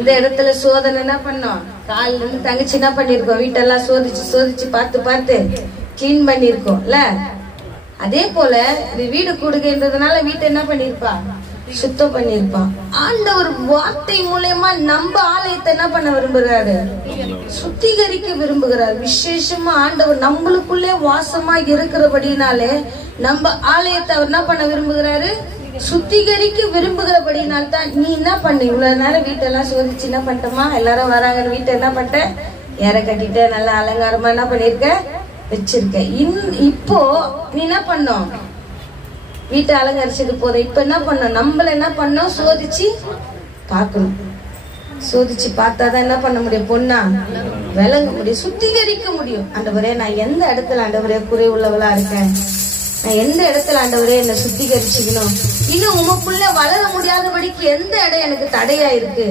இந்த இடத்துல சோதனை என்ன பண்ணோம்? காலில இருந்து தங்கச்சி என்ன பண்ணிருக்கோம்? வீட்டெல்லாம் சோதிச்சு சோதிச்சு பார்த்து பார்த்து கிளீன் பண்ணிருக்கோம்ல. அதே போல இந்த வீடு கொடுக்கின்றதுனால வீட்டை என்ன பண்ணிருப்பா? சுத்தம் பண்ணிருப்பான். ஆண்டவர் வார்த்தை மூலமா நம்ம ஆலயத்தை என்ன பண்ண விரும்புகிறாரு? சுத்திகரிக்க விரும்புகிறார். விசேஷமா ஆண்டவர் நம்மளுக்குள்ளே வாசமா இருக்கிறபடினாலே நம்ம ஆலயத்தை அவர் என்ன பண்ண விரும்புகிறாரு? சுத்திகரிக்க விரும்புகிறபடினால தான் நீ என்ன பண்ண இவ்வளவு நேரம் வீட்டெல்லாம் சோதிச்சு என்ன பண்ணிட்டோமா? எல்லாரும் வராங்க, வீட்டை என்ன பண்ணிட்ட? ஏற கட்டிட்ட, நல்லா அலங்காரமா என்ன பண்ணிருக்க? வச்சிருக்க. இப்போ நீ என்ன பண்ணோம்? வீட்டை அலங்கரிச்சது போதும். இப்ப என்ன பண்ணோம்? நம்மள என்ன பண்ணோம்? சோதிச்சு பார்க்கணும். சோதிச்சு பார்த்தாதான் என்ன பண்ண முடியும்? பொண்ணா விளங்க முடியும், சுத்திகரிக்க முடியும். ஆண்டவரே, நான் எந்த இடத்துல ஆண்டவரே குறை உள்ளவளா இருக்கேன்? நான் எந்த இடத்துல ஆண்டவரே என்ன சுத்திகரிச்சுக்கணும்? இன்னும் உமக்குள்ள வளர முடியாதபடிக்கு எந்த இடம் எனக்கு தடையா இருக்கு?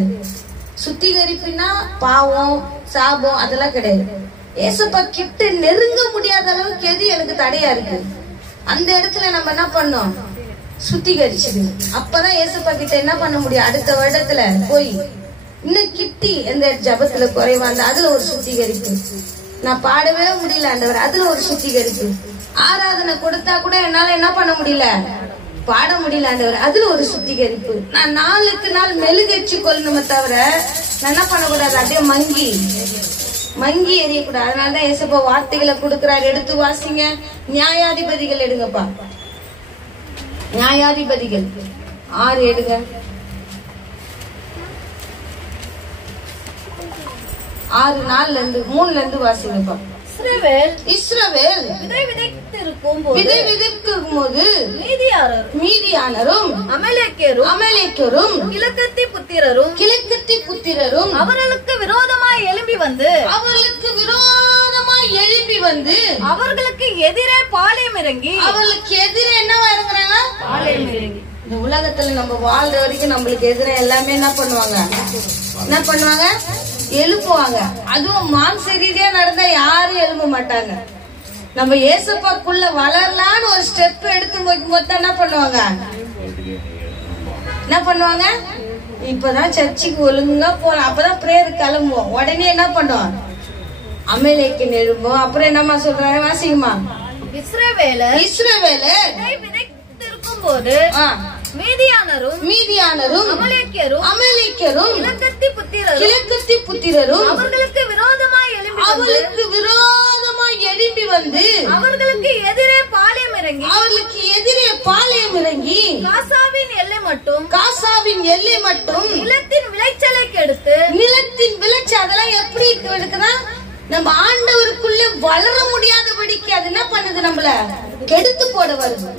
சுத்திகரிப்புனா பாவம் சாபம் அதெல்லாம் கிடையாது. ஏசப்பா கிட்ட நெருங்க முடியாத அளவுக்கு எது எனக்கு தடையா இருக்கு? அந்த இடத்துல நம்ம என்ன பண்ணோம்? சுத்திகரிச்சுது. அப்பதான் ஏசப்பா கிட்ட என்ன பண்ண முடியும்? அடுத்த வருடத்துல போய் இன்னும் கிட்டி எந்த ஜபத்துல குறைவா இருந்தா அதுல ஒரு சுத்திகரிப்பு. நான் பாடவே முடியல ஆண்டவர், அதுல ஒரு சுத்திகரிப்பு. ஆராதனை கொடுத்தா கூட என்னால என்ன பண்ண முடியல? பாட முடியல ஆண்டவர், அதுல ஒரு சுத்திகரிப்பு. நான் நாளுக்கு நாள் மெழுகச்சு கொள்ளணுமே தவிர நான் என்ன பண்ணக்கூடாது? அப்படியே மங்கி எறியக்கூடாது. அதனாலதான் ஏசப்பா வார்த்தைகளை கொடுக்கிறார். எடுத்து வாசிங்க. நியாயாதிபதிகள் எடுங்கப்பா. நியாயாதிபதிகள் 6 எடுங்க. 6:4 3 வாசிங்கப்பா. இஸ்ரவேல் விதை விதைக்கும் போது மீதியானரும் அமலேக்கியரும் கிழக்கத்தி புத்திரரும் அவர்களுக்கு விரோதமாய் எழும்பி வந்து அவர்களுக்கு எதிரே பாளையம் இறங்கி என்னவா இருக்கிறாங்க? பாளையம் இறங்கி. இந்த உலகத்துல நம்ம வாழ்ற வரைக்கும் நம்மளுக்கு எதிரே எல்லாமே என்ன பண்ணுவாங்க? எழுப்புவாங்க. அதுவும் மாம்ச ரீதியா நடந்தா யாரும் எழுப்ப மாட்டாங்க. நம்ம ஏசப்பாக்குள்ள வளரலான்னு ஒரு ஸ்டெப் எடுத்து வைக்கும் போது என்ன பண்ணுவாங்க? இப்பதான் சர்ச்சுக்கு ஒழுங்கா போலாம், அப்பதான் பிரேயர் கிளம்புவோம். உடனே என்ன பண்ணுவோம்? அமலேக்கியன் எழும்போம். அப்புறம் என்னமா சொல்றாங்க? வாசிக்குமா. இஸ்ரவேல விதைத்திருக்கும் போது மீதியானரும் அமலேக்கியரும் கிழக்கத்தி புத்திரரும் அவர்களுக்கு விரோதமாய் எழும்பி வந்து அவர்களுக்கு எதிரே பாளையம் இறங்கி காசாவின் எல்லை மட்டும் நிலத்தின் விளைச்சலை கெடுத்து அதெல்லாம் எப்படி இருக்குன்னா நம்ம ஆண்டவருக்குள்ள வளர முடியாதபடிக்கு அது என்ன பண்ணுது? நம்மள கெடுத்து போட வருது.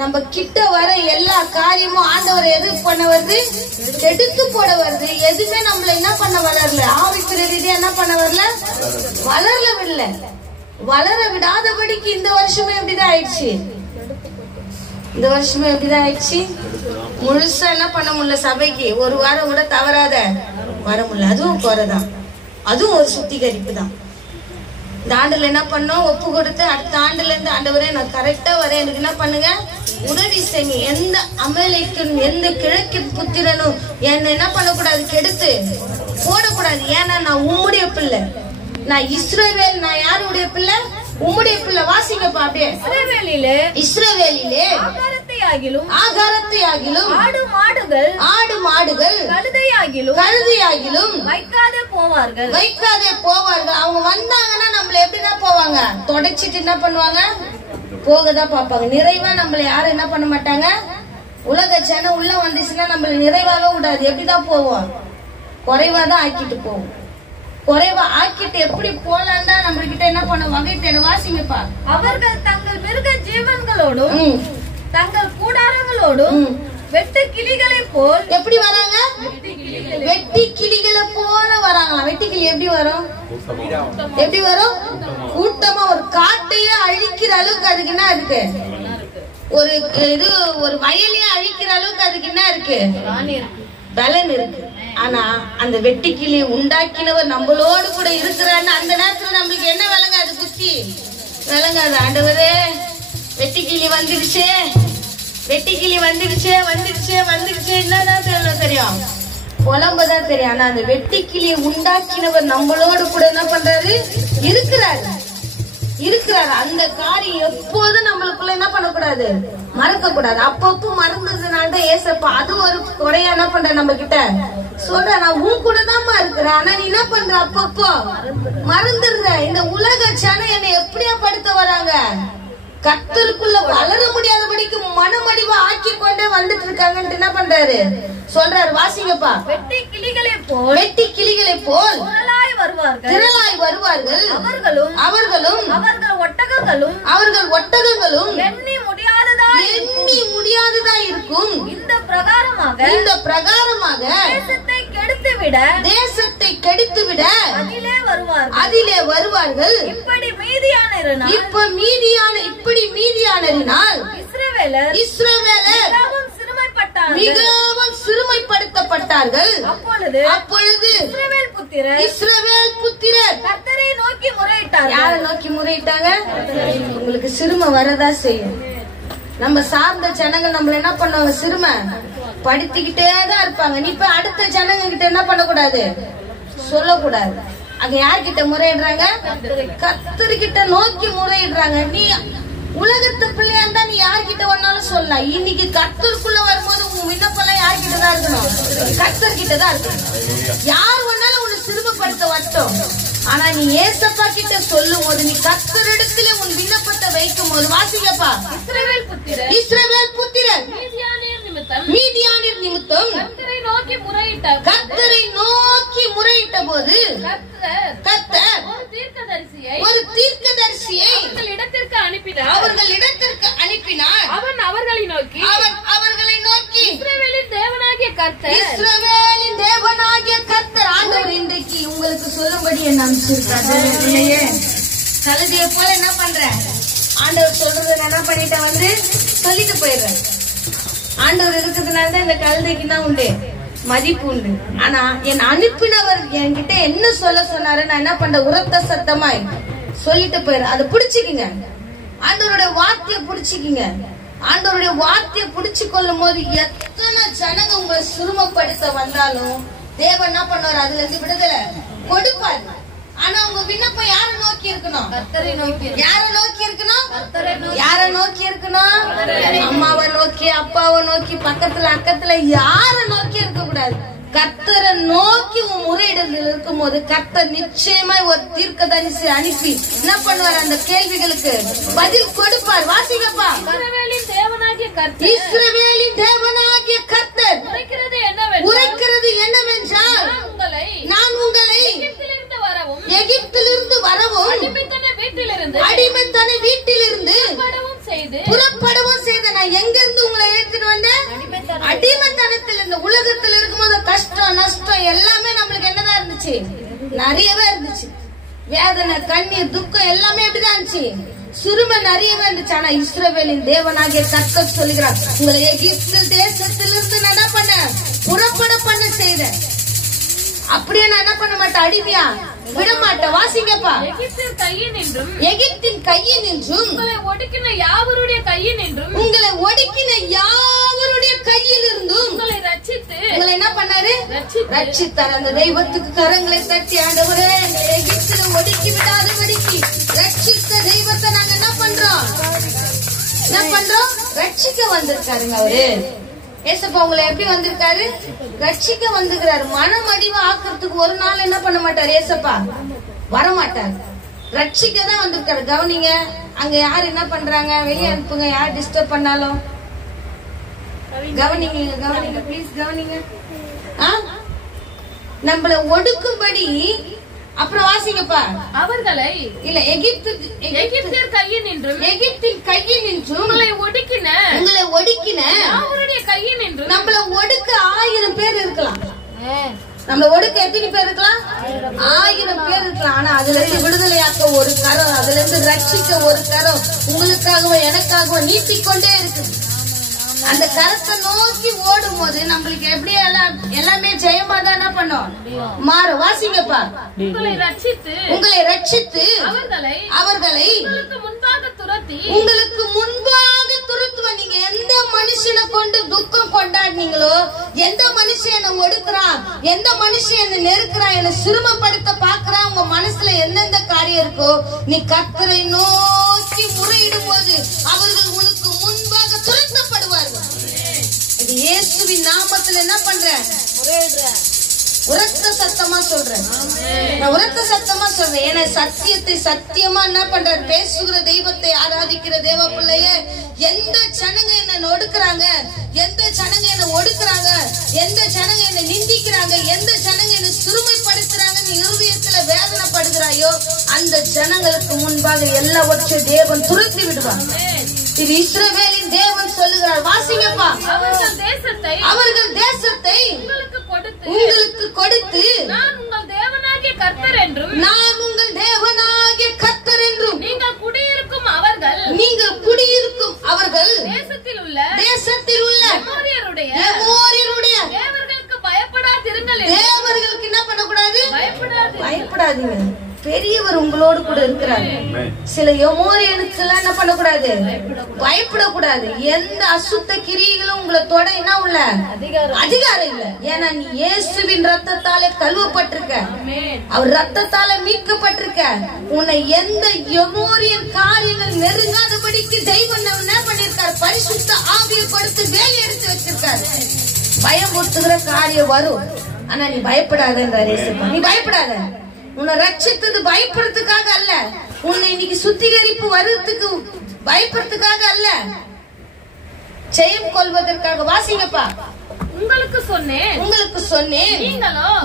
நம்ம கிட்ட வர எல்லா காரியமும் ஆண்டவர் எது பண்ண வருது? கெடுத்து போட வருது. எதுவுமே நம்மள என்ன பண்ண வளரல. ஆவிக்குரிய ரீதியா என்ன பண்ண வரல? வளர விடாதபடிக்கு இந்த வருஷமே எப்படிதான் ஆயிடுச்சு. முழுசா என்ன பண்ண முடியல. சபைக்கு ஒரு வாரம் கூட தவறாத வர முடியல. அதுவும் குறைதான். அதுவும் ஒரு சுத்திகரிப்பு தான். இந்த ஆண்டுல என்ன பண்ணோம்? ஒப்பு கொடுத்து அடுத்த ஆண்டுல இருந்து ஆண்டவரே நான் கரெக்டா வரேன், எனக்கு என்ன பண்ணுங்க? உதவி செய்யுங்க. எந்த அமலேக்கும் எந்த கிழக்கு புத்திரனும் என்ன பண்ணக்கூடாது? கெடுத்து போடக்கூடாது. ஏன்னா நான் உம்முடைய பிள்ளை, நான் இஸ்ரவேல். நான் யாருடைய பிள்ளை? உம்முடைய பிள்ளை. வாசிங்கப்பா அப்படியே. இஸ்ரவேலிலே ஆகாரத்தையாகிலும் ஆடு மாடுகள் கழுதையாகிலும் வைக்காதே போவார்கள். அவங்க வந்தாங்கன்னா நம்மள எப்படிதான் போவாங்க? தொடச்சிட்டு என்ன பண்ணுவாங்க? போகதான் பார்ப்பாங்க. நிறைவா நம்மள யாரும் என்ன பண்ண மாட்டாங்க? உலக ஜனம் உள்ள வந்துச்சுன்னா நம்மள நிறைவாக விடாது. எப்படிதான் போவோம்? குறைவாதான் ஆக்கிட்டு போவோம். குறைவா ஆக்கிட்டு எப்படி போலாண்டா நம்ம கிட்ட என்ன பண்ண வகை தேட. வாசிங்கப்பா. அவர்கள் தங்கள் மிருக ஜீவன்களோடும் தங்கள் கூடாரங்களோடும் வெட்டு கிளிகளை போல் எப்படி வராங்க? வெட்டி கிளிகளை போல வராங்களாம். வெட்டி கிளி எப்படி வரும்? கூட்டமா ஒரு காட்டையே அழிக்கிற அளவுக்கு அதுக்கு என்ன இருக்கு? ஒரு வயலையே அழிக்கிற அளவுக்கு அதுக்கு என்ன இருக்கு? பலன் இருக்கு. ஆனா அந்த வெட்டி கிளி உண்டாக்கினவர் நம்மளோடு கூட இருக்கிறான்னு அந்த நேரத்துல நம்மளுக்கு என்ன விளங்காது? புத்தி விளங்காது. ஆண்டவரே வெட்டி கிளி வந்துடுச்சு என்னதான் தெரியும்? புலம்பதான் தெரியும். ஆனா அந்த வெட்டுக்கிளியை உண்டாக்கினவர் நம்மளோடு கூட என்ன பண்றாரு? இருக்கிறாரு. அந்த காரியம் எப்போதும் நம்மளுக்குள்ள என்ன பண்ணக்கூடாது? மறக்க கூடாது. அப்பப்போ மறந்ததுனால்தான் ஏசப்பா அது ஒரு குறையா என்ன பண்ற நம்ம கிட்ட சொல்ற, நான் உன் கூட தான்மா இருக்கிறேன், ஆனா நீ என்ன பண்ற? அப்பப்போ மறந்துடுற. இந்த உலக ஜனம் என்னை எப்படியா படுத்த வராங்க? கர்த்தருக்குள்ள வளர முடியாதபடிக்கு மனமடிவா ஆக்கி கொண்டே வந்துட்டு இருக்காங்கன்னு என்ன பண்றாரு? சொல்றாரு. வாசிங்கப்பா. வெட்டி கிளிகளை போல் திரளாய் வருவார்கள். அவர்களும் அவர்கள் ஒட்டகங்களும் எண்ணி முடியாததா இருக்கும். இந்த பிரகாரமாக தேசத்தை கெடுத்துவிட அதிலே வருவார்கள். இப்படி மீதியானரினால் இஸ்ரவேலர் மிகவும் சிறுமைப்படுத்தப்பட்டார்கள். அப்பொழுது இஸ்ரவேல் புத்திரர் கர்த்தரை நோக்கி முறையிட்டார்கள். யாரை நோக்கி முறையிட்டாங்க? உங்களுக்கு சிறுமை வரதா செய்யும். நம்ம சார்ந்த ஜனங்கள் நம்மள என்ன பண்ணுவாங்க? சிறுமை படுத்திக்கிட்டே தான் இருப்பாங்க. நீ இப்ப அடுத்த ஜனங்க கிட்ட என்ன பண்ணக்கூடாது? சொல்லக்கூடாது. அங்க யார்கிட்ட முறையிடுறாங்க? கர்த்தர்கிட்ட நோக்கி முறையிடுறாங்க. நீ உலகத்து பிள்ளையா இருந்தா நீ யார்கிட்ட ஒன்னாலும் சொல்லலாம். இன்னைக்கு கர்த்தருக்குள்ள வரும்போது உன் விண்ணப்பெல்லாம் யார்கிட்டதான் இருக்கணும்? கர்த்தர்கிட்ட தான் இருக்கணும். யார் ஒன்னாலும் உன்னை சிறுமப்படுத்த வட்டோம். ஆனா நீ ஏசப்பா கிட்ட சொல்லும் போது, நீ கர்த்தரிடத்துல உன் விண்ணப்பத்தை வைக்கும் போது, வாசிங்கப்பா. இஸ்ரவேல் புத்திரர் மீதியானியர் நிமித்தம் கர்த்தரை நோக்கி முறையிட்ட போது கர்த்தர் ஒரு தீர்க்கதரிசியை அவர்கள் இடத்திற்கு அனுப்பினார். அவன் அவர்களை நோக்கி இஸ்ரவேலின் தேவனாகிய கர்த்தர் ஆண்டவர் இன்றைக்கு உங்களுக்கு சொல்லும்படி என்ன அனுப்பிச்சிருக்காரு இல்லையே? கழுதையை போல என்ன பண்ற? ஆண்டவர் சொல்றது என்ன பண்ணிட்ட வந்து சொல்லிட்டு போயிடுறேன். ஆண்டவர் இருக்கிறதுனாலதான் இந்த கழுதைக்கு தான் உண்டு, மதிப்பு உண்டு. ஆனா என் அனுப்பினவர் என்கிட்ட என்ன சொல்ல சொன்னாரு, நான் என்ன பண்ற? உரத்த சத்தமாய் சொல்லிட்டு போயிடுறேன். அதை பிடிச்சிக்குங்க. ஆண்டவருடைய வார்த்தையை பிடிச்சிக்குங்க. ஆண்டவருடைய வார்த்தையை பிடிச்சு கொள்ளும் போது எத்தனை ஜனங்க உங்களை சிறுமப்படுத்த வந்தாலும் தேவன் என்ன பண்ணுவாரு? அதுல இருந்து விடுதலை கொடுப்பாரு. ஆனா உங்க விண்ணப்பம் யாரை நோக்கி இருக்கணும்? யாரை நோக்கி இருக்கணும்? யாரை நோக்கி இருக்கணும்? அம்மாவை நோக்கி, அப்பாவை நோக்கி, பக்கத்துல அக்கத்துல யாரை நோக்கி இருக்க கூடாது. கர்த்தரை நோக்கி உன் முறையிடல் இருக்கும் போது கர்த்தர் நிச்சயமா ஒரு தீர்க்கதரிசி அனுப்பி என்ன பண்ணுவார்? அந்த கேள்விகளுக்கு பதில் கொடுப்பார். வாசிங்கப்பா. இஸ்ரவேலின் தேவனாகிய கர்த்தர் உரைக்கிறது என்னவென்றால், நான் உங்களை எகிப்திலிருந்து வரவும் அடிமைத்தன வீட்டிலிருந்து புறப்படவும் செய்த. நான் எங்க இருந்து உங்களை ஏற்றிட்டு வந்தேன்? அடிமைத்தனத்தில். இந்த உலகத்தில் இருக்கும்போது கஷ்டம் நஷ்டம் எல்லாமே நம்மளுக்கு என்னதான் இருந்துச்சு? நிறையவே இருந்துச்சு. வேதனை, கண்ணீர், துக்கம் எல்லாமே எப்படிதான் இருந்துச்சு? சிறுமை நிறையவே இருந்துச்சு. ஆனா இஸ்ரவேலின் தேவனாகிய கர்த்தர் சொல்லுகிறார், உங்களை எகிப்து தேசத்திலிருந்து நான் என்ன பண்ண? புறப்பட பண்ண செய்தேன். அப்படியே நான் என்ன பண்ண மாட்டேன்? அடிமையா விட மாட்டேன். வாசிங்கப்பா. எகிப்தின் கையின் என்றும் உங்களை ஒடுக்கின யாவருடைய கையில் இருந்தும் உங்களை என்ன பண்ணாரு? ரட்சித்தார். அந்த தெய்வத்துக்கு கரங்களை தட்டி, ஆண்டவரே எகிப்தில ஒடுக்கி விடாதபடிக்கு ரட்சித்த தெய்வத்தை நாங்க என்ன பண்றோம்? ரட்சிக்க வந்திருக்காருங்க அவரு. ஏசப்பா உங்களை எப்படி வந்திருக்காரு? ரட்சிக்க வந்திருக்கிறாரு. மனமடிவா ஆக்குறதுக்கு ஒரு நாள் என்ன பண்ண மாட்டாரு? ஏசப்பா வரமாட்டாரு. ரட்சிக்க தான் வந்திருக்காரு. கவனிங்க. அங்க யார் என்ன பண்றாங்க? வெளியே அனுப்புங்க. யார் டிஸ்டர்ப் பண்ணாலும் கவனிங்க பிளீஸ் கவனிங்க. நம்மள ஒடுக்கும்படி. அப்புறம் வாசிங்கப்பா. அவர்களை இல்ல எகிப்தின் கையில் நின்றும் உங்களை ஒடுக்கின அவருடைய கையில் நின்று. நம்மள ஒடுக்க 1000 பேர் இருக்கலாம். நம்மள ஒடுக்க எத்தனை பேர் இருக்கலாம்? 1000 பேர் இருக்கலாம். ஆனா அதுல இருந்து விடுதலையாக்க ஒரு கரம், அதுல இருந்து ரட்சிக்க ஒரு கரம் உங்களுக்காகவும் எனக்காகவும் நீட்டிக்கொண்டே இருக்கு. அந்த கரத்தை நோக்கி ஓடும் போது நம்மளுக்கு எப்படி எல்லாமே ஜெயமா தான் என்ன பண்ணும்? மாறும். வாசிங்கப்பா. உங்களை ரட்சித்து அவர்களை உங்களுக்கு முன்பாக துரத்துவ. நீங்க எந்த மனுஷனை கொண்டு துக்கம் கொண்டாடினீங்களோ, எந்த மனுஷனை ஒடுக்குறான், எந்த மனுஷன் என்ன நெருக்குறான், என்ன சிறுமப்படுத்த பாக்குறான், உங்க மனசுல எந்தெந்த காரியம் இருக்கோ நீ கர்த்தரை நோக்கி முறையிடும் போது அவர்கள் உனக்கு முன்பாக துரத்தப்படுவார்கள். இது இயேசுவின் நாமத்துல என்ன பண்ற? உரத்த சத்தமா சொல்றேன். நான் உரத்த சத்தமா சொல்றேன். ஏன்னா சத்தியத்தை சத்தியமா என்ன பண்ற? பேசுகிற தெய்வத்தை ஆராதிக்கிற தேவ பிள்ளைய எந்த ஜனங்க என்ன ஒடுக்குறாங்க, எந்த ஜனங்க என்ன ஒடுக்குறாங்க, எந்த ஜனங்க என்ன நிந்திக்கிறாங்க, எந்த ஜனங்க என்ன சிறுமைப்படுத்துறாங்க, நீ இருதயத்துல வேதனைப்படுகிறாயோ அந்த ஜனங்களுக்கு முன்பாக எல்லாவற்றையும் தேவன் துரத்தி விடுவாங்க. இது இஸ்ரவேலின் தேவன் சொல்லுகிறார். வாசிங்கப்பா. அவர்கள் தேசத்தை உங்களுக்கு கொடுத்து நான் உங்கள் தேவனாகிய கர்த்தர் என்றும் நீங்கள் குடியிருக்கும் அவர்கள் தேசத்தில் உள்ள எமோரியருடைய தேவர்களுக்கு பயப்படாதிருங்கள். தேவர்களுக்கு என்ன பண்ணக்கூடாது? பயப்படாதீங்க. பெரியவர் உங்களோடு கூட இருக்கிறார். சில எமோரியனுக்கு எல்லாம் என்ன பண்ணக்கூடாது? பயப்படக்கூடாது. எந்த அசுத்த கிரியைகளும் உங்களை தொட என்ன உள்ள அதிகாரம் இல்ல. ஏன்னா நீ இயேசுவின் ரத்தத்தாலே கழுவப்பட்டிருக்க, அவர் ரத்தத்தால மீட்கப்பட்டிருக்க. உன்னை எந்த எமோரியன் காரியங்கள் நெருங்காதபடிக்கு தெய்வம் என்ன பண்ணிருக்காரு? பரிசுத்த ஆவியை கொடுத்து வேலை எடுத்து வச்சிருக்காரு. பயமுறுத்துகிற காரியம் வரும், ஆனா நீ பயப்படாதன்றார் இயேசு. நீ பயப்படாத. உன்னை ரட்சித்தது பயப்படுறதுக்காக அல்ல, உன்னை இன்னைக்கு சுத்திகரிப்பு வருவதற்கு பயப்படுறதுக்காக அல்ல, ஜெயம் கொள்வதற்காக. வாசிங்கப்பா. உங்களுக்கு சொன்னேன்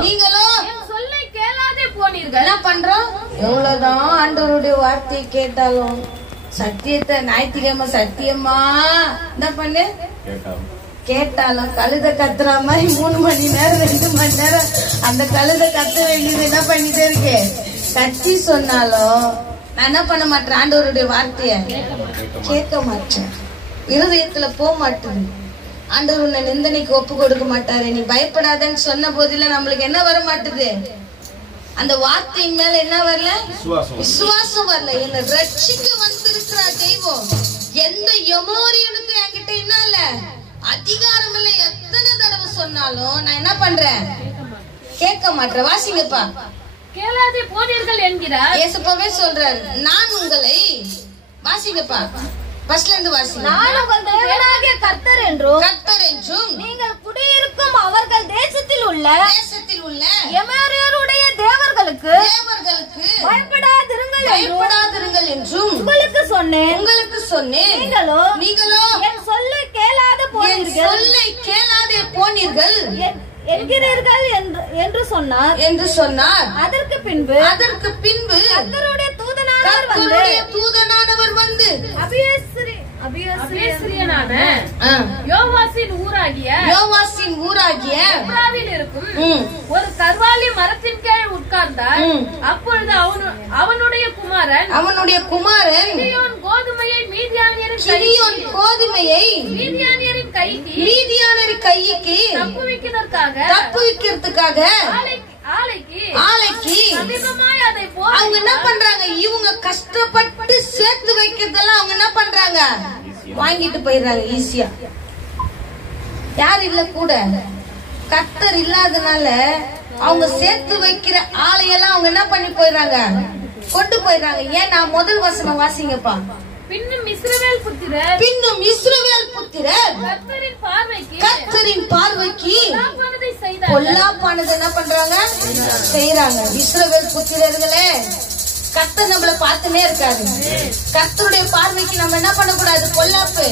நீங்களோ என் சொல்லை கேளாதே போனீர்கள். என்ன பண்றோம்? எவ்வளவுதான் ஆண்டவருடைய வார்த்தையை கேட்டாலும் சத்தியத்தை ஞாயிற்றுக்கிழமை சத்தியமா என்ன பண்ணு கேட்டாலும் கழுத கத்துற மாதிரி 3 மணி நேரம் 2 மணி நேரம் அந்த கழுத கத்த வேண்டியது என்ன பண்ணிட்டே இருக்கு. கத்தி சொன்னாலும் நான் என்ன பண்ண மாட்டேன்? ஆண்டவருடைய வார்த்தைய கேட்க மாட்டேன். இருதயத்துல போக மாட்டேன். ஆண்டவர் உன்னை நிந்தனைக்கு ஒப்பு கொடுக்க மாட்டாரு. நீ பயப்படாதன்னு சொன்ன போதில நம்மளுக்கு என்ன வர மாட்டுது? அந்த வார்த்தையின் மேல என்ன வரல? விசுவாசம் வரல. என்ன ரட்சிக்க வந்திருக்கிற தெய்வம் எந்த எமோரியனுக்கு என்கிட்ட என்ன இல்ல அதிகாரம் இல்ல. எத்தனை தடவை சொன்னாலும் நான் என்ன பண்றேன்? கேட்க மாட்டேன். வாசிங்கப்பா. கேளாதே போனீர்கள் என்கிறார் இயேசுவே சொல்றாரு. நான் உங்களை வாசிங்கப்பா. ஃபர்ஸ்ட்ல இருந்து வாசிங்க. நான் உங்கள் தேவனாகிய கர்த்தர் என்றும் நீங்கள் குடியிருக்கும் அவர்கள் தேசத்தில் உள்ள எமோரியருடைய தேவர்களுக்கு பயப்படாதிருங்கள் என்றும் உங்களுக்கு சொன்னேன். நீங்களோ என் சொல்லை கேளாதே போனீர்கள் என்கிறீர்கள் என்று சொன்னார். அதற்கு பின்பு கர்த்தருடைய தூதனானவர் வந்து அபியஸ்ரியனான யோவாசின் ஊராகிய எப்ராவில் இருக்கும் ஒரு கர்வாலி மரத்தின் கீழ் உட்கார்ந்தார். அப்பொழுது அவனுடைய குமாரன் கிதியோன் கோதுமையை மீதியானியரின் கைக்கு தப்புவிக்கிறதுக்காக ஆலைக்கு அவங்க என்ன பண்றாங்க? இவங்க கஷ்டப்பட்டு சேர்த்து வைக்கிறதெல்லாம் அவங்க என்ன பண்றாங்க? வாங்கிட்டு போயிடுறாங்க ஈஸியா. யார் இல்ல கூட, கர்த்தர் இல்லாதனால அவங்க சேர்த்து வைக்கிற ஆலையெல்லாம் அவங்க என்ன பண்ணி போயிடுறாங்க? கொண்டு போயிடுறாங்க. ஏன்? நான் முதல் வசனம் வாசிங்கப்பா. பின்னும் இஸ்ரவேல் புத்திரர் கர்த்தரின் பார்வைக்கு பொல்லாப்பானது என்ன பண்றாங்க? செய்யறாங்க. இஸ்ரவேல் புத்திரர்களே, கர்த்தர் நம்மள பார்த்துனே இருக்காரு. கர்த்தருடைய பார்வைக்கு நம்ம என்ன பண்ணக்கூடாது? பொல்லாப்பு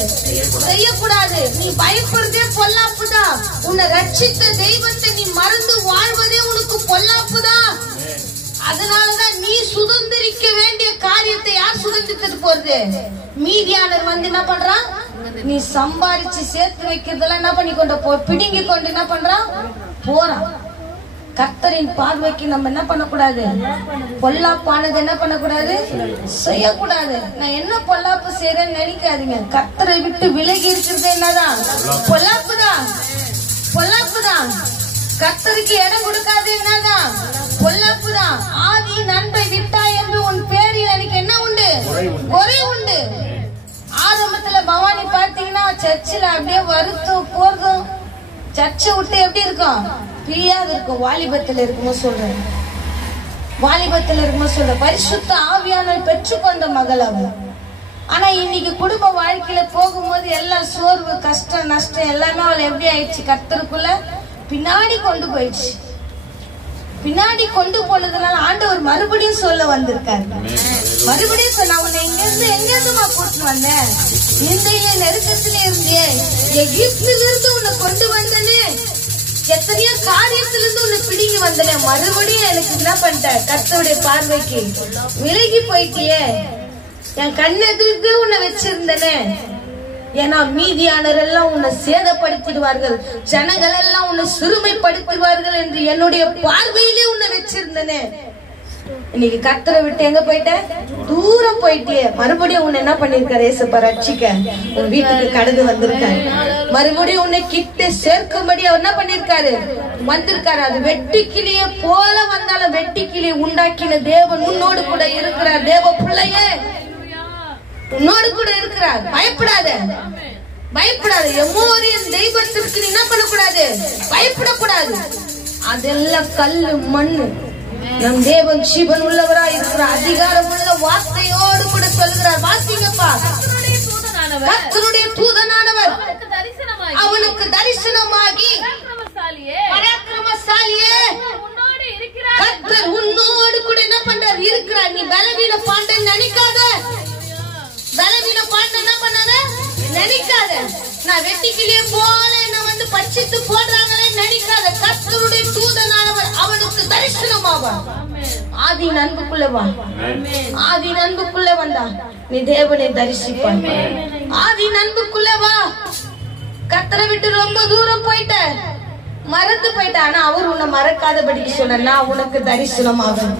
செய்யக்கூடாது. நீ பயப்படுறதே பொல்லாப்பு தான். உன்னை ரட்சித்த தெய்வத்தை நீ மறந்து வாழ்வதே உனக்கு பொல்லாப்பு தான். அதனாலதான் நீ சுதந்திரிக்க வேண்டிய காரியத்தை யார் சுதந்திரித்து போறது? மீதியானர் வந்து என்ன பண்றான்? நீ சம்பாதிச்சு சேர்த்து வைக்கிறதெல்லாம் என்ன பண்ணி கொண்டு பிடுங்கி கொண்டு என்ன பண்றான்? போறான். கர்த்தரின் பார்வைக்கு நம்ம என்ன பண்ணக்கூடாது? பொல்லாப்பானது என்ன பண்ணக்கூடாது? செய்யக்கூடாது. நான் என்ன பொல்லாப்பு செய்யறேன்னு நினைக்காதீங்க. கர்த்தரை விட்டு விலகி இருக்கிறது என்னதான்? பொல்லாப்புதான். கர்த்தருக்கு இடம் கொடுக்காது என்னதான்? பொல்லாப்புதான். ஆதி நண்பை விட்டா என்று உன் பேரில் எனக்கு என்ன உண்டு? குறை உண்டு. ஆரம்பத்துல பவானி பார்த்தீங்கன்னா சர்ச்சில் அப்படியே வருத்தம் போறதும், சர்ச்சை விட்டு எப்படி இருக்கும்? பிரியாது இருக்கும். வாலிபத்துல இருக்கும்போது சொல்றேன், வாலிபத்துல இருக்கும்போது சொல்றேன், பரிசுத்த ஆவியானவர் பெற்றுக்கொண்ட மகள் அவள். ஆனா இன்னைக்கு குடும்ப வாழ்க்கையில போகும்போது எல்லாம் சோர்வு, கஷ்டம், நஷ்டம் எல்லாமே அவள் எப்படி ஆயிடுச்சு? கர்த்தருக்குள்ள பின்னாடி கொண்டு போயிடுச்சு. பின்னாடி கொண்டு போனதுனால ஆண்டவர் மறுபடியும் சொல்ல வந்திருக்காரு. மறுபடியும் சொன்ன, உன்னை எங்கிருந்துமா கூட்டு வந்தேன்? இந்தியில நெருக்கத்திலே இருந்தே, எகிப்திலிருந்து உன்னை கொண்டு வந்தனே, எத்தனையோ காரியத்திலிருந்து உன்னை பிடிங்கி வந்தனே, மறுபடியும் எனக்கு என்ன பண்ணிட்ட? கர்த்தருடைய பார்வைக்கு விலகி போயிட்டியே. என் கண்ணெதிர்க்கு உன்னை வச்சிருந்தனே. ஏன்னா மீதியானர் எல்லாம் உன்னை சேதப்படுத்திடுவார்கள், ஜனங்கள் எல்லாம் உன்னை சிறுமைப்படுத்துவார்கள் என்று என்னுடைய பார்வையிலே உன்னை வச்சிருந்தனே. இன்னைக்கு கர்த்தரை விட்டு எங்க போயிட்ட? தூரம் போயிட்டே. மறுபடியும் உன்னை என்ன பண்ணிருக்காரு? ஏசப்பா ரட்சிக்க உன் வீட்டுக்கு கடந்து வந்திருக்காரு. மறுபடியும் உன்னை கிட்ட சேர்க்கும்படி அவர் என்ன பண்ணிருக்காரு? வந்திருக்காரு. அது வெட்டுக்கிளியே போல வந்தாலும் வெட்டுக்கிளியை உண்டாக்கின தேவன் உன்னோடு கூட இருக்கிறார். தேவ பிள்ளையே, உன்னோடு கூட இருக்கிறார். பயப்படாத, பயப்படாத. எம்மோரியன் தெய்வத்திற்கு நீ என்ன பண்ணக்கூடாது? பயப்படக்கூடாது. அதெல்லாம் கல்லு மண்ணு. நம் தேவன் ஜீவன் உள்ளவரா இருக்கிற அதிகாரம் உள்ள வார்த்தையோடு கூட சொல்லுகிறார். வாசிங்கப்பா. கர்த்தருடைய தூதனானவர் அவனுக்கு தரிசனமாகி, பராக்கிரமசாலியே, கர்த்தர் உன்னோடு கூட என்ன பண்றார்? இருக்கிறார். நீ பலவீன பாண்டன் நினைக்காத, பலவீன பாண்டன் என்ன பண்ணாத நினைக்காத. நான் வெட்டிக்கிளியே போல என்ன வந்து பட்சித்து போடுறாங்களே நினைக்காத. கர்த்தருடைய தூதனானவர் அவனுக்கு தரிசனமாவார். ஆதி அன்புக்குள்ள வா. ஆதி அன்புக்குள்ள வந்தா நீ தேவனை தரிசிப்பாய். ஆதி அன்புக்குள்ள வா. கர்த்தரை விட்டு ரொம்ப தூரம் போயிட்ட, மறந்து போயிட்ட. ஆனா அவர் உன்னை மறக்காதபடிக்கு சொன்ன, நான் உனக்கு தரிசனமாவேன்,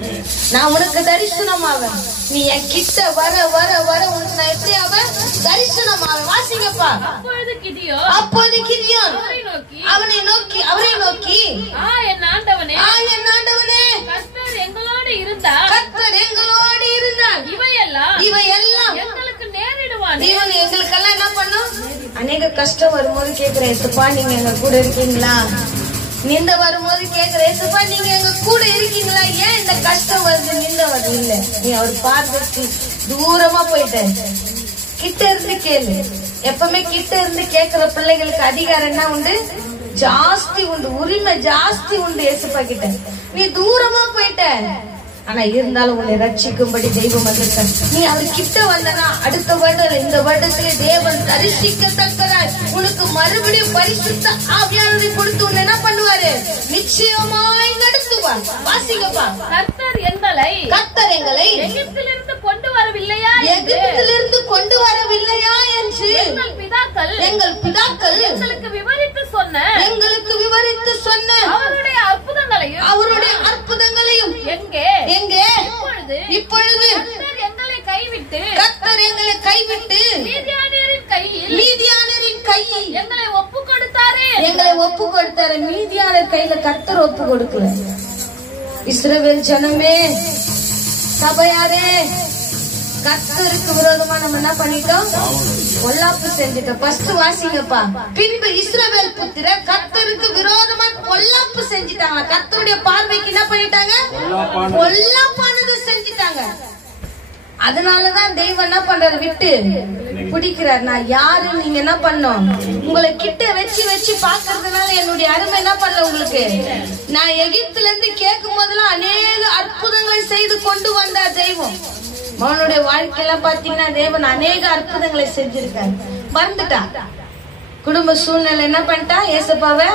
நான் உனக்கு தரிசனமாவேன். நீ என் கிட்ட வர வர வர உனக்கு நான் எப்படி ஆவேன்? தரிசனமாவேன். வாசிங்கப்பா. அப்போது கிதியோன் அவரை நோக்கி, என் ஆண்டவனே, கர்த்தர் எங்களோடு இருந்தார். இவையெல்லாம் எங்களுக்கு நேரிடுவான். இவன் எங்களுக்கெல்லாம் என்ன பண்ணும்? அநேக கஷ்டம் வரும்போது கேக்குறேன், ஏசப்பா நீங்க எங்க கூட இருக்கீங்களா? நிந்த வரும்போது கேக்குறேன், ஏசப்பா நீங்க எங்க கூட இருக்கீங்களா? ஏன் இந்த கஷ்டம் வருது? நிந்த வருது இல்ல, நீ அவர் பார்த்துட்டு தூரமா போயிட்ட. கிட்ட இருந்து கேளு. எப்பவுமே கிட்ட இருந்து கேக்குற பிள்ளைகளுக்கு அதிகாரம் என்ன உண்டு? ஜாஸ்தி உண்டு, உரிமை ஜாஸ்தி உண்டு ஏசப்பா கிட்ட. நீ தூரமா போயிட்ட, ஆனா இருந்தாலும் உன்னை ரட்சிக்கும்படி தெய்வம் வந்திருக்கார். நீ அவர் கிட்ட வந்தனா அடுத்த வருடம், இந்த வருடத்திலே தேவன் தரிசிக்கத்தக்கதாய் உனக்கு மறுபடியும் பரிசுத்த ஆவியானவரை கொடுத்து உன்னை என்ன பண்ணுவாரு? நிச்சயமாய் நடத்துவார். வாசிங்கப்பா. கர்த்தர் எங்களை எகிப்திலிருந்து கொண்டு வரவில்லையா என்று எங்கள் பிதாக்கள் எங்களுக்கு விவரித்து சொன்ன அவருடைய அற்புதங்களையும் எங்கே இப்பொழுது கர்த்தர் எங்களை கைவிட்டு மீதியானரின் கையில் எங்களை ஒப்பு கொடுத்தாரே. மீதியானர் கையில கர்த்தர் ஒப்பு கொடுக்கல. இஸ்ரவேல் ஜனமே, சபையாரே, கர்த்தருக்கு விரோதமா நம்ம என்ன பண்ணிட்டோம்? பொல்லாப்பு செஞ்சுட்டோம். ஃபர்ஸ்ட் வாசிங்கப்பா. பின்பு இஸ்ரவேல் புத்திரர் கர்த்தருக்கு விரோதமா பொல்லாப்பு செஞ்சுட்டாங்க. கர்த்தருடைய பார்வைக்கு என்ன பண்ணிட்டாங்க? பொல்லாப்பானது செஞ்சுட்டாங்க. அதனாலதான் தெய்வம் என்ன பண்றாரு? விட்டு பிடிக்கிறார். நான் யாரு நீங்க என்ன பண்ணோம்? உங்களை கிட்ட வச்சு பாக்குறதுனால என்னுடைய அருமை என்ன பண்ணல உங்களுக்கு? நான் எகிப்துல இருந்து கேட்கும் போதெல்லாம் அநேக அற்புதங்களை செய்து கொண்டு வந்தார் தெய்வம். அவனுடைய வாழ்க்கையெல்லாம் பாத்தீங்கன்னா தேவன் அநேக அற்புதங்களை செஞ்சிருக்காரு. மறந்துட்டான். குடும்ப சூழ்நிலை என்ன பண்ணிட்டா? ஏசப்பாவை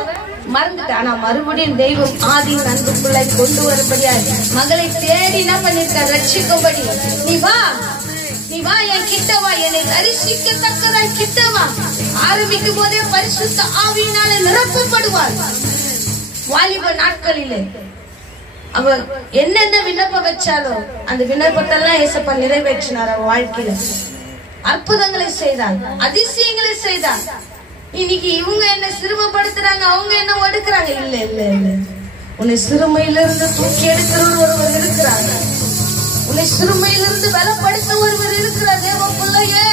மறந்துட்டா. ஆனா மறுபடியும் தெய்வம் ஆதி அன்புக்குள்ள கொண்டு வரும்படியா மகளை தேடி என்ன பண்ணிருக்காரு? ரட்சிக்கும்படி. நீ வா என் கிட்ட வா, என்னை தரிசிக்கத்தக்கதாய் கிட்ட வா. ஆரம்பிக்கும் போதே பரிசுத்த ஆவியினால நிரப்பப்படுவார். வாலிப நாட்களிலே அவர் என்னென்ன விண்ணப்பம் வச்சாலும் அந்த விண்ணப்பத்தெல்லாம் ஏசப்பா நிறைவேற்றினார். அவர் வாழ்க்கையில அற்புதங்களை செய்தார், அதிசயங்களை செய்தார். இன்னைக்கு இவங்க என்ன சிறுமப்படுத்துறாங்க, அவங்க என்ன ஒடுக்குறாங்க? இல்ல இல்ல இல்ல, உன்னை சிறுமையிலிருந்து தூக்கி எடுக்கிறவர் ஒருவர் இருக்கிறாங்க. உன்னை சிறுமையிலிருந்து பலப்படுத்த ஒருவர் இருக்கிறார். தேவ பிள்ளையே,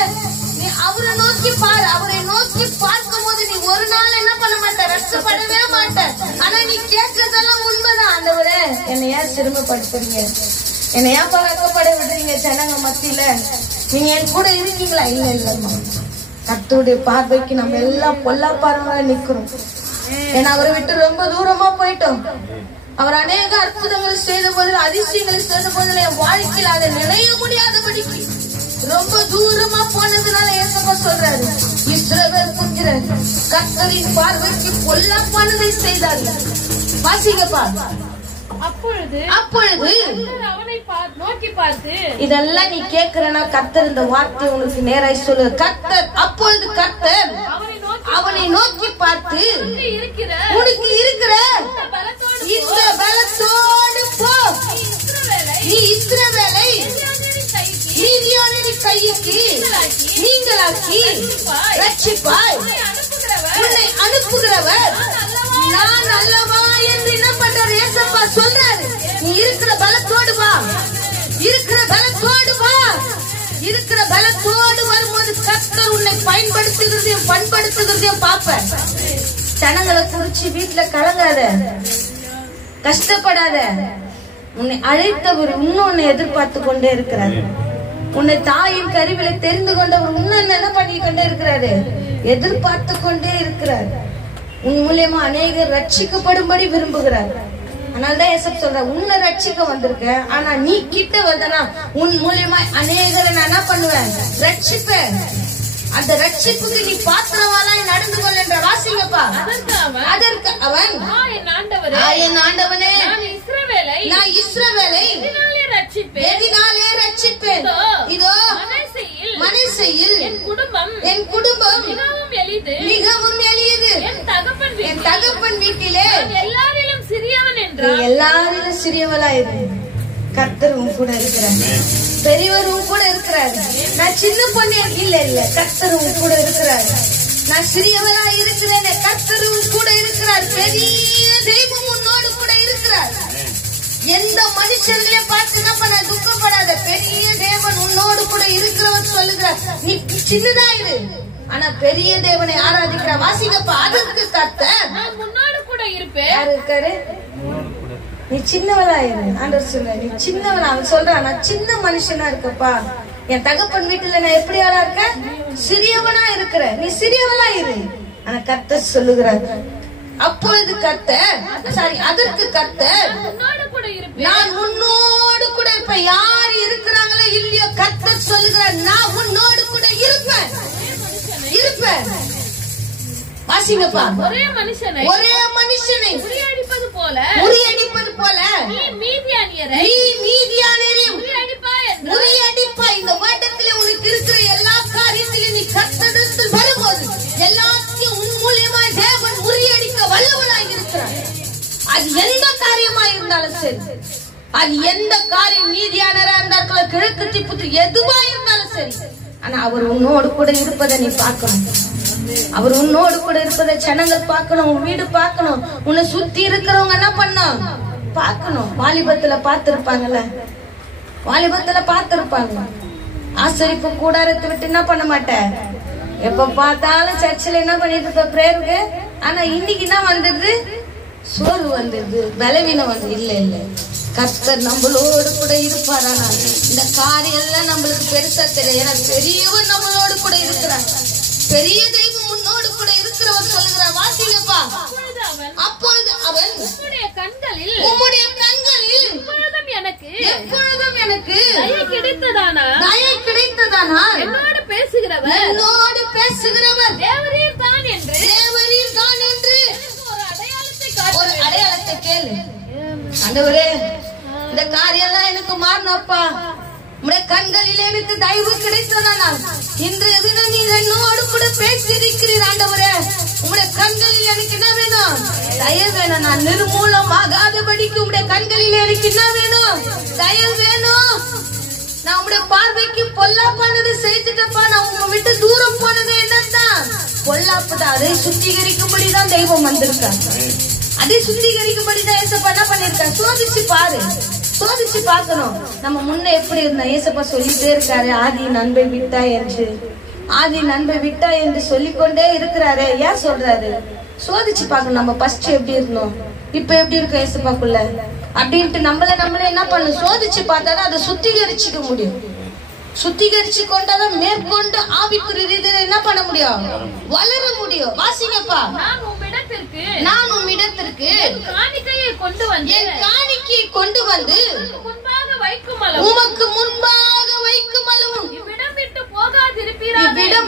நீ அவரை நோக்கி பாரு. அவரை நோக்கி பார்க்கும் போது நீ ஒரு நாள் என்ன பண்ண மாட்ட? கஷ்டப்படவே மாட்டேன். ஆனா நீ கேட்கறதெல்லாம் உண்மைதான். ஆண்டவரே என்னை ஏன் சிரமப்படுத்துறீங்க, என்னை ஏன் பழக்கப்பட விடுறீங்க ஜனங்க மத்தியில, நீங்க என் கூட இருக்கீங்களா? இல்ல இல்லம்மா, கர்த்தருடைய பார்வைக்கு நம்ம எல்லாம் பொல்லாப்பாரங்களா நிக்கிறோம். ஏன்னா அவரை விட்டு ரொம்ப தூரமா போயிட்டோம். அவர் அநேக அற்புதங்களை செய்த போது, அதிசயங்களை செய்த போது என் வாழ்க்கையில் அதை நினைய முடியாதபடிக்கு ரொம்ப தூரமா போனதுனால ஏசப்பா சொல்றாரு, இஸ்ரவேல் புத்திரன் கர்த்தரின் பார்வைக்கு பொல்லாப்பானதை செய்தார்கள். வாசிங்கப்பா. அப்பொழுது அவனை நோக்கி பார்த்து, இதெல்லாம் நீ கேட்கிறனா கர்த்தர் இந்த வார்த்தை உனக்கு நேராய் சொல்லு. கர்த்தர் அப்பொழுது கர்த்தர் அவனை நோக்கி பார்த்து, உனக்கு இருக்கிற இந்த பலத்தோடு போ, நீ இஸ்ரவேலை மீதியானவரின் கைக்கு நீங்களாக்கி ரட்சிப்பாய், உன்னை அனுப்புகிறவர் நான் அல்லவா என்று என்ன பண்றாரு ஏசப்பா சொல்றாரு. நீ இருக்கிற பலத்தோடு வா, இருக்கிற பலத்தோடு வா. இருக்கிற பலத்தோடு வரும்போது கர்த்தர் உன்னை பயன்படுத்துகிறதையும் பண்படுத்துகிறதையும் பாப்ப. ஜனங்களை குறிச்சு வீட்டுல கலங்காத, கஷ்டப்படாத. உன்னை அழைத்தவர் இன்னொன்னு எதிர்பார்த்து கொண்டே இருக்கிறாரு. உன்னை தாயின் கருவில தெரிந்து கொண்டவர் இன்னும் என்ன பண்ணி கொண்டே இருக்கிறாரு, எதிர்பார்த்து கொண்டே இருக்கிறார். உன் மூலியமா அநேகர் ரட்சிக்கப்படும்படி விரும்புகிறார். அதனாலதான் ஏசப் சொல்ற, உன்னை ரட்சிக்க வந்திருக்க, ஆனா நீ கிட்ட வந்தனா உன் மூலியமா அநேகரை நான் என்ன பண்ணுவேன், ரட்சிப்பேன். அந்த ரட்சிப்புக்கு நீ பாத்திரவாளாய் நடந்து கொள்ள என்ற வாசிங்கப்பா. அதற்கு அவன், என் ஆண்டவனே, நான் இஸ்ரவேலை எதினாலே ரட்சிப்பேன். இதோ மனசையில் என் குடும்பம் மிகவும் எளியது. என் தகப்பன் வீட்டிலே எல்லாரிலும் சிறியவளா இரு. கர்த்தர் உன் கூட இருக்கிறார், பெரியவர் உன் கூட இருக்கிறார். நான் சின்ன பொண்ணு இல்ல இல்ல, கர்த்தர் உன் கூட இருக்கிறார். நான் சிறியவளா இருக்கிறேன், கர்த்தர் உன் கூட இருக்கிறார். பெரிய தெய்வம் உன்னோடு கூட இருக்கிறார். எந்த மனுஷர்களே பார்த்து என்ன பண்ண துக்கப்படாத, பெரிய தேவன் உன்னோடு கூட இருக்கிறவன் சொல்லுகிறார். நீ சின்னதா இரு, ஆனா பெரிய தேவனை ஆராதிக்கிற. வாசிங்கப்பா. அதற்கு கர்த்தர் முன்னோடு கூட இருப்பேன். யாரு இருக்காரு? நீ சின்னவளா இரு. ஆண்டவர் சொல்ற, நீ சின்னவளா. அவன் சொல்றான், நான் சின்ன மனுஷனா இருக்கப்பா. என் தகப்பன் வீட்டுல நான் எப்படி ஆளா இருக்க, சிறியவனா இருக்கிற. நீ சிறியவளா இரு. ஆனா கர்த்தர் சொல்லுகிறார், அப்பொழுது கர்த்தர், அதற்கு கர்த்தர் நான் உன்னோடு கூட இருப்பேன். யாரு இருக்கிறாங்களோ இல்லையோ கர்த்தர் சொல்லுகிறார், நான் உன்னோடு கூட இருப்பேன். வாசிங்கப்பா. ஒரே மனுஷனை முறியடிப்பது போல நீ மீதியானியரையும் முறியடிப்பாய். இந்த வருடத்திலே உனக்கு இருக்கிற எல்லா காரியத்திலும் நீ கர்த்தரிடத்தில் வரும்போது எல்லாத்தையும் உன் மூலியமா தேவன் முறியடிக்க வல்லவனாய் இருக்கிறார். அது எந்த காரியமா இருந்தாலும் சரி, அது எந்த காரியம், மீதியானரா இருந்தாலும் கிழக்கு திப்புத்து எதுவா இருந்தாலும் சரி, ஆனா அவர் உன்னோடு கூட இருப்பதை நீ பார்க்கணும். அவர் உன்னோடு கூட இருப்பதை ஜனங்கள் பார்க்கணும், உன் வீடு பார்க்கணும், உன்னை சுத்தி இருக்கிறவங்க என்ன பண்ணும் பார்க்கணும். வாலிபத்துல பார்த்திருப்பாங்கல்ல, ஆசரிப்பு கூடாரத்தை விட்டு என்ன பண்ண மாட்டேன், எப்ப பார்த்தாலும் சர்ச்சில் என்ன பண்ணிட்டு இருப்ப பிரேயருக்கு. ஆனா இன்னைக்கு என்ன வந்துடுது, சோறு வந்துடுது, பலவீனம் வந்து. இல்ல இல்ல, கர்த்தர் நம்மளோடு கூட இருப்பாரா? இந்த காரியம் எல்லாம் நம்மளுக்கு பெருசா தெரியும். ஏன்னா பெரியவர் நம்மளோடு கூட இருக்கிறார், பெரிய தெய்வம் முன்னோடு கூட இருக்கிறவர் சொல்லுகிறார். வாசிங்கப்பா. அப்பொழுது அவன், உம்முடைய கண்களில் எப்பொழுதும் எனக்கு தயை கிடைத்ததானா என்னோடு பேசுகிறவர் தேவரீர் தான் என்று ஒரு அடையாளத்தை கேளு. ஆண்டவரே, இந்த காரியம் எல்லாம் எனக்கு மாறணும்ப்பா. உம்முடைய கண்களில் எனக்கு தயவு கிடைத்ததானா? இன்றைய தினம் நீ என்னோடு கூட பேசியிருக்கிறீர். ஆண்டவரே, உம்முடைய கண்களில் எனக்கு என்ன வேணும்? தயவு வேணும். நான் நிர்மூலம் ஆகாதபடிக்கு உம்முடைய கண்களில் எனக்கு என்ன வேணும்? தயவு வேணும். நான் உம்முடைய பார்வைக்கு பொல்லாப்பானது செய்துட்டப்பா. நான் உங்க விட்டு தூரம் போனது என்னதான் பொல்லாப்புதான். அதை சுத்திகரிக்கும்படிதான் தெய்வம் வந்திருக்கா. அதை சுத்திகரிக்கும்படிதான் ஏசப்பா என்ன பண்ணிருக்கா. சோதிச்சு பாரு, சோதிச்சு பார்க்கணும். நம்ம முன்ன எப்படி இருந்தோம். ஏசப்பா சொல்லிட்டே இருக்காரு, ஆதி நண்பை விட்டா என்று சொல்லிக்கொண்டே இருக்கிறாரு. ஏன் சொல்றாரு? சோதிச்சு பார்க்கணும். நம்ம ஃபர்ஸ்ட் எப்படி இருந்தோம், இப்ப எப்படி இருக்கோம் ஏசப்பாக்குள்ள அப்படின்ட்டு நம்மளே என்ன பண்ணணும், சோதிச்சு பார்த்தாதான் அதை சுத்திகரிச்சுக்க முடியும். சுத்திகரிச்சு கொண்டாதான் மேற்கொண்டு ஆவிக்குரிய ரீதியில என்ன பண்ண முடியும், வளர முடியும். வாசிங்கப்பா. நான் உம்மிடத்திற்கு என் காணிக்கையை கொண்டு வந்து உமக்கு முன்பாக வைக்கும் அளவும் இவ்விடம்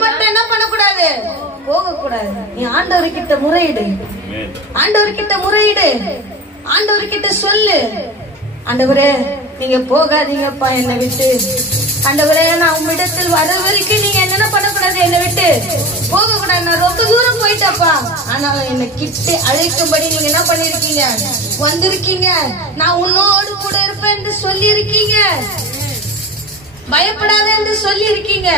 மட்டும் என்ன பண்ணக்கூடாது, போக கூடாது. நீ ஆண்டவர்கிட்ட முறையிடு, ஆண்டவர்கிட்ட சொல்லு, ஆண்டவரே நீங்க போகாதீங்கப்பா என்னை விட்டு. ஆண்டவரே நான் உம்மிடத்தில் வர வரைக்கும் நீங்க என்ன பண்ணக்கூடாது, என்னை விட்டு போக கூடாது. நான் ரொம்ப தூரம் போயிட்டப்பா, ஆனாலும் என்னை கிட்ட அழைக்கும்படி நீங்க என்ன பண்ணிருக்கீங்க, வந்திருக்கீங்க. நான் உன்னோடு கூட இருப்பேன் என்று சொல்லி இருக்கீங்க, பயப்படாத என்று சொல்லி இருக்கீங்க.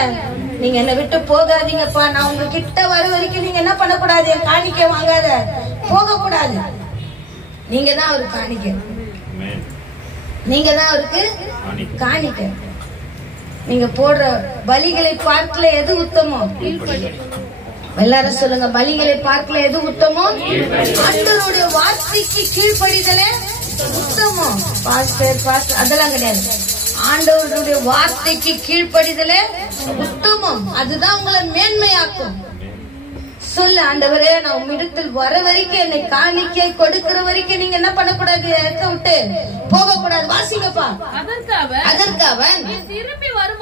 நீங்க என்னை விட்டு போகாதீங்கப்பா, நான் உங்க கிட்ட வர வரைக்கும் நீங்க என்ன பண்ணக்கூடாது, என் காணிக்க வாங்காத போக கூடாது. நீங்க தான் அவருக்கு காணிக்க, நீங்க தான் அவருக்கு காணிக்க. நீங்க போடுற பலிகளை பார்க்கல எது உத்தமம், எல்லாரும் சொல்லுங்க, பலிகளை பார்க்கல எது உத்தமம், ஆண்டவருடைய வார்த்தைக்கு கீழ்ப்படிதலே உத்தமம். பாஸ்டர் அதெல்லாம் கிடையாது, ஆண்டவருடைய வார்த்தைக்கு கீழ்ப்படிதலே உத்தமம். அதுதான் உங்களை மேன்மையாக்கும். சொல்லு, ஆண்டவரே நான் உம்மிடத்தில் வர வரைக்கும் என்னை காணிக்கை கொடுக்கிற வரைக்கும் நீங்க என்ன பண்ணக்கூடாது, விட்டு போக கூடாது. வாசிங்கப்பா. அதற்கு அவன் நீ திரும்பி வரும்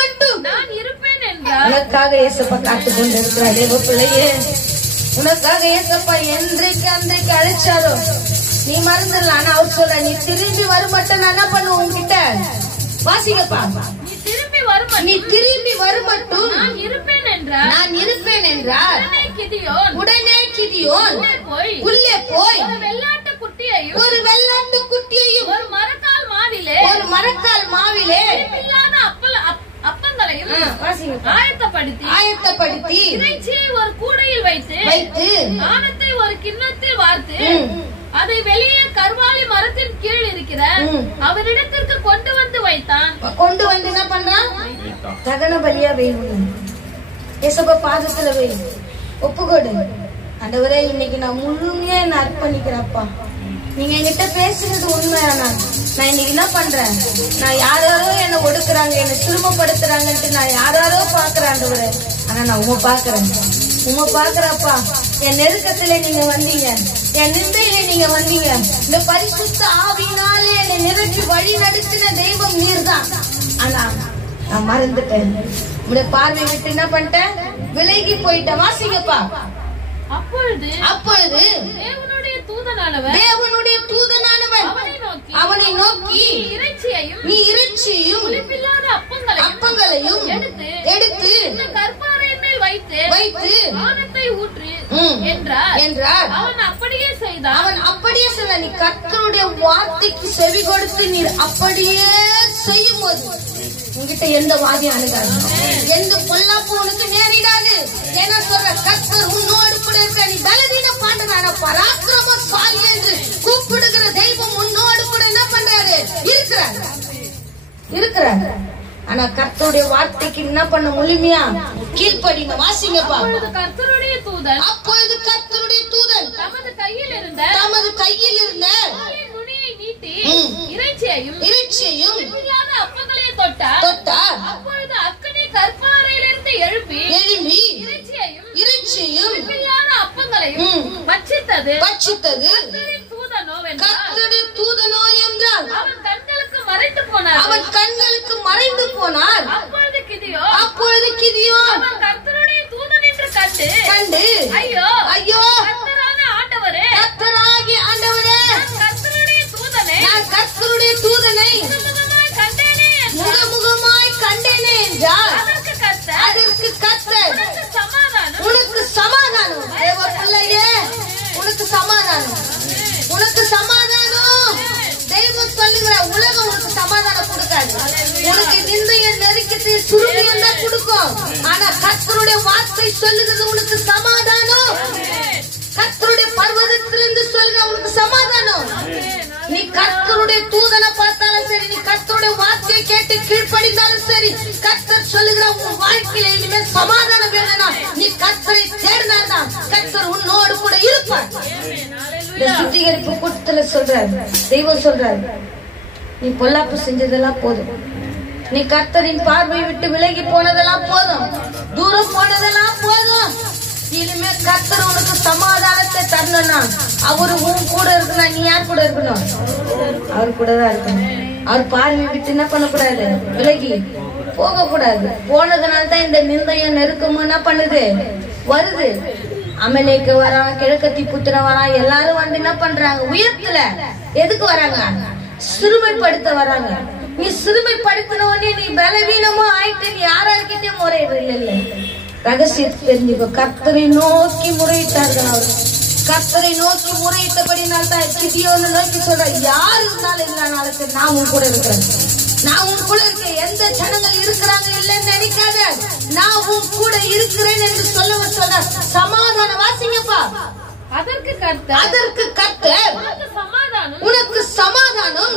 மட்டும் நான் இருப்பேன் என்றார். உனக்காக ஏசப்பா காத்து கொண்டு இருக்கிறார். தேவ பிள்ளையே, உனக்காக ஏசப்பா என்றைக்கு அன்றைக்கு அழைச்சாரோ நீ மறந்துடலாம். ஆனா அவர் சொல்ற, நீ திரும்பி வரும் மட்டும் நான் என்ன பண்ணுவேன் உன்கிட்ட. வாசிங்கப்பா. நீ திரும்பி வரும் மட்டும் நான் இருப்பேன் என்றார். உடனே கிதியோன் உள்ளே போய் ஒரு வெள்ளாட்டு குட்டியையும் ஒரு மரக்கால் மாவிலே அப்பங்களையும் ஆயத்தப்படுத்தி இறைச்சியை ஒரு கூடையில் வைத்து ஆனத்தை ஒரு கிண்ணத்தில் வார்த்து அதை வெளியே கர்வாலி மரத்தின் கீழ் இருக்கிற அவரிடத்திற்கு கொண்டு வந்து வைத்தான். கொண்டு வந்து என்ன பண்றான், தகன பலியா வேணும். ஏசப்பா பாதத்துல வை, ஒப்புக்கொடு. ஆண்டவரே இன்னைக்கு நான் முழுமையா என்ன அர்ப்பணிக்கிறப்பா. நீங்க என்கிட்ட பேசுறது உண்மையானா நான் இன்னைக்கு என்ன பண்றேன், நான் யாரோ என்ன ஒடுக்குறாங்க, என்ன சிறுமப்படுத்துறாங்கன்ட்டு நான் யாரோ பாக்குறேன் ஆண்டவரே. ஆனா நான் உங்க பாக்குறப்பா. என் நெருக்கத்துல நீங்க வந்தீங்க, என் நிந்தையில நீங்க வந்தீங்க. இந்த பரிசுத்த ஆவியினாலே என்னை நிரப்பி வழி நடத்தின தெய்வம் நீர் தான். ஆனா நான் மறந்துட்டேன், உங்களுடைய பார்வை விட்டு என்ன பண்ணிட்டேன், விலகி போயிட்டேன். வாசிங்கப்பா. அப்பொழுது தேவனுடைய தூதனானவன் அவனை நோக்கி நீ இறைச்சியையும் அப்பங்களையும் எடுத்து வைத்து ஆனத்தை ஊற்று என்றார். அவன் அப்படியே செய்தான். நீ கர்த்தருடைய வார்த்தைக்கு செவி கொடுத்து நீர் அப்படியே செய்யும் போது உங்ககிட்ட எந்த வாதியும் அணுகாது, எந்த பொல்லாப்பு உனக்கு நேரிடாது. ஏன்னா சொல்ற, கர்த்தர் உன்னோடு கூட இருக்க. நீ பலவீன பாண்டனான பராக்கிரமசாலி என்று கூப்பிடுகிற தெய்வம் உன்னோடு கூட என்ன பண்றாரு, இருக்கிறார். ஆனா கர்த்தருடைய வார்த்தைக்கு என்ன பண்ண முழுமையா கீழ்ப்படிங்க. வாசிங்கப்பா. அப்பொழுது கர்த்தருடைய தூதன் தமது கையில் இருந்த இறைச்சியையும் தொட்டார். அப்பொழுது அக்கினி கற்பாறையிலிருந்து எழுப்பி இறைச்சியையும் அப்பங்களையும் பட்சித்தது. கர்த்தருடைய தூதனோ என்றால் அவன் கண்களுக்கு மறைந்து போனார். அப்பொழுது கிதியோன் அவன் கர்த்தருடைய தூதன் என்று கண்டு ஐயோ கர்த்தராகிய ஆண்டவரே, நான் கர்த்தருடைய தூதனை முகமுகமாய் கண்டேனே என்றார். அதற்கு கர்த்தர் உனக்கு சமாதானம். தேவ பிள்ளையே, உனக்கு சமாதானம். தெய்வம் சொல்லுகிற உலகம் உனக்கு சமாதானம் கொடுக்காது. உனக்கு நிந்தைய நெருக்கத்தை சுருமியம் தான் கொடுக்கும். ஆனா கர்த்தருடைய வார்த்தை சொல்லுகிறது உனக்கு சமாதானம். கர்த்தருடைய பர்வதத்திலிருந்து சொல்லுங்க உனக்கு சமாதானம். நீ கர்த்தருடைய தூதனை பார்த்தாலும் சரி, நீ கர்த்தருடைய வார்த்தையை கேட்டு கீழ்ப்படிந்தாலும் சரி, கர்த்தர் சொல்லுகிற உன் வாழ்க்கையில இனிமே சமாதானம் வேணும்னா நீ கர்த்தரை தேடினால்தான், சுத்திகரிப்பு கூட்டத்துல சொல்றாரு, தெய்வம் சொல்றாரு, நீ பொல்லாப்பு செஞ்சதெல்லாம் போதும், நீ கர்த்தரின் பார்வை விட்டு விலகி போனதெல்லாம் போதும், தூரம் போனதெல்லாம் போதும். இனிமே கர்த்தர் உனக்கு சமாதானத்தை தரணும்னா அவரு உன் கூட இருக்கணும். நீ யார் கூட இருக்கணும்? அவர் கூட தான் இருக்கணும். அவர் பார்வை விட்டு என்ன பண்ணக்கூடாது? விலகி போக கூடாது. போனதுனால தான் இந்த நிந்தையும் நெருக்கமும் என்ன பண்ணுது? வருது. அமலேக்கு வரான், கிழக்கத்தி புத்திர வரான், எல்லாரும் வந்து என்ன பண்றாங்க? உயர்த்துல எதுக்கு வராங்க? சிறுமைப்படுத்த வராங்க. நீ சிறுமைப்படுத்தின உடனே நீ பலவீனமா ஆயிட்டு நீ யாராருக்கிட்டே முறையிடல. இல்ல, ரகசியத்தை தெரிஞ்சுக்கோ. கர்த்தரை நோக்கி முறையிட்டார்கள். அவர் கர்த்தரை நோக்கி முறையிட்டபடினால் தான் கிதியோனை நோக்கி சொல்ற, யார் இருந்தாலும் இல்லைனாலும் நான் உன் கூட இருக்கிறேன், நான் உன் கூட இருக்கேன். எந்த ஜனங்கள் இருக்கிறாங்க இல்லைன்னு நினைக்காத, நான் உன் கூட இருக்கிறேன் என்று சொல்ல சமாதானம். வாசிங்கப்பா. அதற்கு கர்த்தர் உனக்கு சமாதானம்,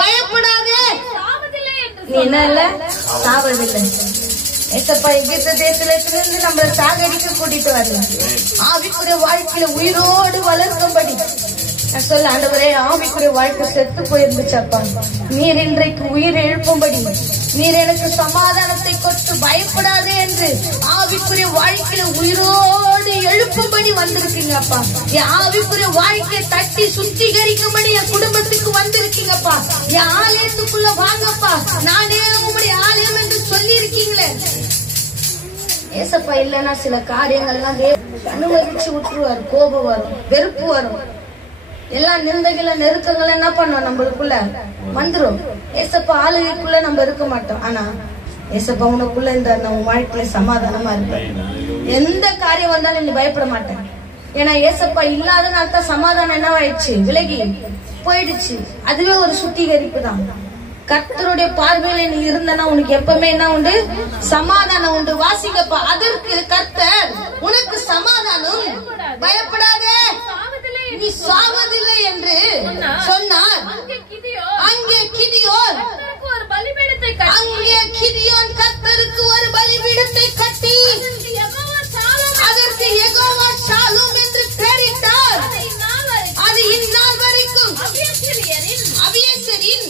பயப்படாதே, நீ என்ன இல்ல சாவதில்லை. ஏசப்பா எகிப்து தேசத்திலிருந்து நம்மள சாகடிக்க கூட்டிட்டு வரல, ஆவிக்குரிய வாழ்க்கையில உயிரோடு வளர்க்கும்படி நான் சொல்ல. ஆண்டவரே, ஆவிக்குரிய வாழ்க்கை செத்து போயிருந்துச்சப்பா, நீர் இன்றைக்கு உயிர் எழுப்பும்படி, நீர் எனக்கு சமாதானத்தை கொண்டு பயப்படாதே என்று ஆவிக்குரிய வாழ்க்கையில உயிரோடு எழுப்பும்படி வந்திருக்கீங்கப்பா. என் ஆவிக்குரிய வாழ்க்கையை தட்டி சுத்திகரிக்கும்படி என் குடும்பத்துக்கு வந்திருக்கீங்கப்பா. என் ஆலயத்துக்குள்ள வாங்கப்பா, நானே உங்களுடைய ஆலயம் என்று சொல்லி இருக்கீங்களே. ஏசப்பா இல்லைன்னா சில காரியங்கள்லாம் அனுமதிச்சு விட்டுருவாரு. கோபம் வரும், வெறுப்பு வரும், எல்லா நிந்தைகள நெருக்கங்களை என்ன பண்ணோம்? நம்மளுக்குள்ள வந்துரும். ஏசப்பா ஆளுகைக்குள்ள நம்ம இருக்க மாட்டோம். ஆனா ஏசப்பா உனக்குள்ள இந்த நம்ம வாழ்க்கையில சமாதானமா இருப்பேன். எந்த காரியம் வந்தாலும் நீ பயப்பட மாட்டேன். ஏன்னா ஏசப்பா இல்லாதனால தான் சமாதானம் என்னவாயிடுச்சு? விலகி போயிடுச்சு. அதுவே ஒரு சுத்திகரிப்பு தான். கர்த்தருடைய பார்வையில நீ இருந்தனா உனக்கு எப்பவுமே என்ன உண்டு? சமாதானம் உண்டு. வாசிங்கப்பா. அதற்கு கர்த்தர் உனக்கு சமாதானம், பயப்படாதே, நீ சாவதில்லை என்று சொன்னார். அங்கே கிதியோன் கர்த்தருக்கு ஒரு பலிபீடத்தை கட்டி அதற்கு யெகோவா ஷாலோம் என்று பெயரிட்டார். அது இந்நாள் வரைக்கும் அபியேசரின்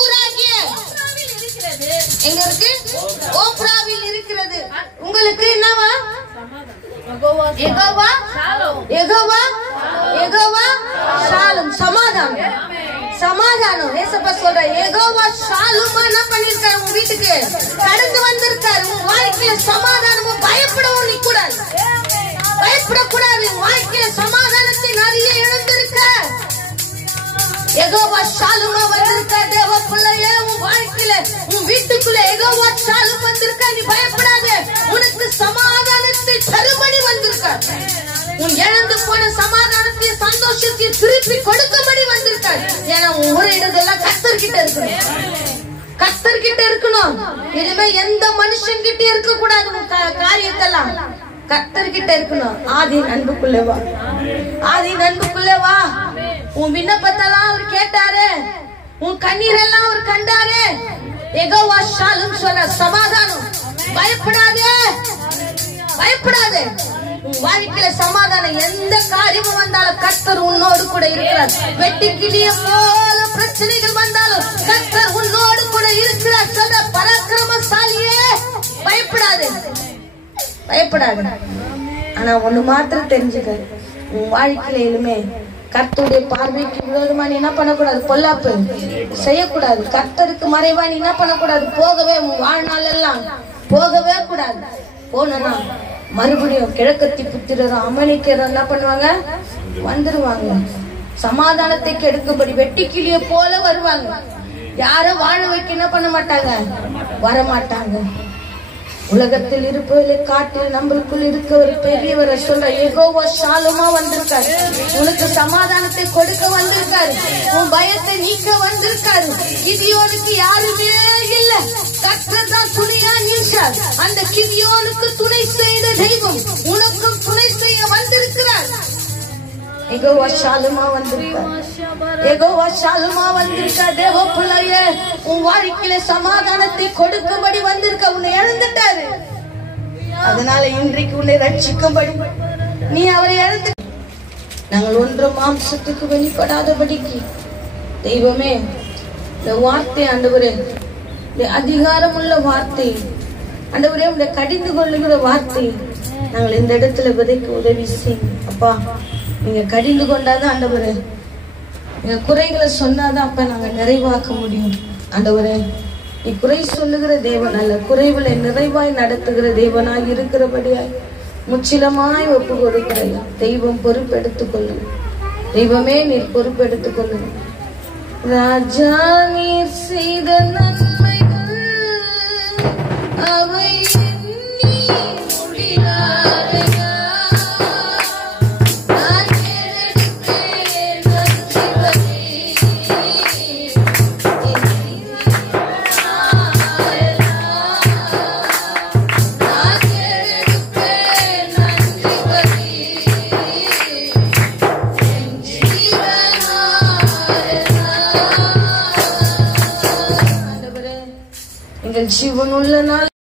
ஊராகிய எங்க இருக்கு? ஓப்ராவில் இருக்கிறது. உங்களுக்கு என்னவா? யெகோவா ஷாலோம், சமாதானம். சமாதானம். ஏசப்பா சொல்ற, யெகோவா ஷாலோம் என்ன பண்ணிருக்காரு? உன் வீட்டுக்கு கடந்து வந்திருக்காரு. உன் வாழ்க்கையில சமாதானமும் பயப்படவும் நீ கூடாது, பயப்படக்கூடாது. வாழ்க்கையில சமாதானத்தை நிறைய இழந்திருக்க. யெகோவா ஷாலோமா வந்திருக்கா. தேவ பிள்ளையே, உன் வாழ்க்கையில உன் வீட்டுக்குள்ள யெகோவா ஷாலோம் வந்திருக்கா. நீ பயப்படாத. உனக்கு சமாதானத்தை தரும்படி வந்திருக்க. உன் இழந்து போன சமாதானத்தை, சந்தோஷத்தை திருப்பி கொடுக்கும்படி வந்திருக்காரு. ஏன்னா உன் முறையிடுதெல்லாம் கர்த்தர்கிட்ட இருக்கணும், கர்த்தர்கிட்ட இருக்கணும். இனிமே எந்த மனுஷன் கிட்ட இருக்க கூடாது. உன் காரியத்தெல்லாம் கர்த்தர்கிட்ட இருக்கணும். ஆதி அன்புக்குள்ளே வா, ஆதி அன்புக்குள்ளே வா. உன் விண்ணப்பத்தெல்லாம் அவர் கேட்டாரு, உன் கண்ணீரெல்லாம் அவர் கண்டாரு. யெகோவா ஷாலோம் சொல்ற, சமாதானம், பயப்படாதே, பயப்படாதே. உன் வாழ்க்கையில சமாதானம். எந்த காரியமும் வந்தாலும் கர்த்தர் உன்னோடு கூட இருக்கிறார். வெட்டி கிளிய போல பிரச்சனைகள் வந்தாலும் கர்த்தர் உன்னோடு கூட இருக்கிறார். சொல்ற, பராக்கிரமசாலியே, பயப்படாது, பயப்படாது. ஆனா ஒண்ணு மாத்திரம் தெரிஞ்சுக்க, உன் வாழ்க்கையில இனிமே கர்த்தருடைய பார்வைக்கு விரோதமா நீ என்ன பண்ணக்கூடாது? பொல்லாப்பு செய்யக்கூடாது. கர்த்தருக்கு மறைவா நீ என்ன பண்ணக்கூடாது? போகவே, உன் வாழ்நாள் எல்லாம் போகவே கூடாது. போனா மறுபடியும் கிழக்கத்தி புத்திரரும் அமலேக்கியரும் என்ன பண்ணுவாங்க? வந்துருவாங்க. சமாதானத்தை கெடுக்கும்படி வெட்டி கிளிய போல வருவாங்க. யாரும் வாழ வைக்க என்ன பண்ண மாட்டாங்க? வரமாட்டாங்க. உலகத்தில் இருப்பவர்களை காட்டு நம்மளுக்குள் இருக்க ஒரு பெரியவரை சொல்ற, யெகோவா ஷாலோமா வந்திருக்காரு. உனக்கு சமாதானத்தை கொடுக்க வந்திருக்காரு. உன் பயத்தை நீக்க வந்திருக்காரு. கிதியோனுக்கு யாருமே இல்ல, கர்த்தர் தான் துணையா நின்றார். அந்த கிதியோனுக்கு துணை செய்த தெய்வம் உனக்கும் துணை செய்ய வந்திருக்கிறார். யெகோவா ஷாலோமா வந்திருக்கார். யெகோவா ஷாலோமா வந்திருக்கார். தேவ பிள்ளையே, உன் வாழ்க்கையில சமாதானத்தை கொடுக்கும்படி வந்திருக்க. உன்னை இழந்துட்டாரு, அதனால இன்றைக்கு உன்னை ரட்சிக்கும்படி நீ அவரை இழந்து நாங்கள் ஒன்று மாம்சத்துக்கு வெளிப்படாதபடிக்கு தெய்வமே இந்த வார்த்தை ஆண்டவரே, இந்த அதிகாரமுள்ள வார்த்தை ஆண்டவரே, இந்த கடிந்து கொள்ளுகிற வார்த்தை நாங்கள் இந்த இடத்துல விதைக்க உதவி செய்யும் அப்பா. நீங்க கடிந்து கொண்டாதான் ஆண்டவரே, நீங்க குறைகளை சொன்னாதான் அப்ப நாங்க நிறைவாக்க முடியும் ஆண்டவரே. நீ குறை சொல்லுகிற தேவன் அல்ல, குறைவுகளை நிறைவாய் நடத்துகிற தேவனாய் இருக்கிறபடியாய் முற்றிலுமாய் ஒப்பு கொடுக்கிற தெய்வம் பொறுப்பெடுத்துக் கொள்ளும். தெய்வமே நீர் பொறுப்பெடுத்துக் கொள்ளும். ராஜா நீர் செய்த நன்மைகள் அவை எண்ணி முடியாதையா. நான் ஏறெடுப்பேன் நன்றிகளை. நான் ஏறெடுப்பேன் நன்றிகளை. என் ஜீவனாய் எங்கள் ஜீவனுள்ள நாள்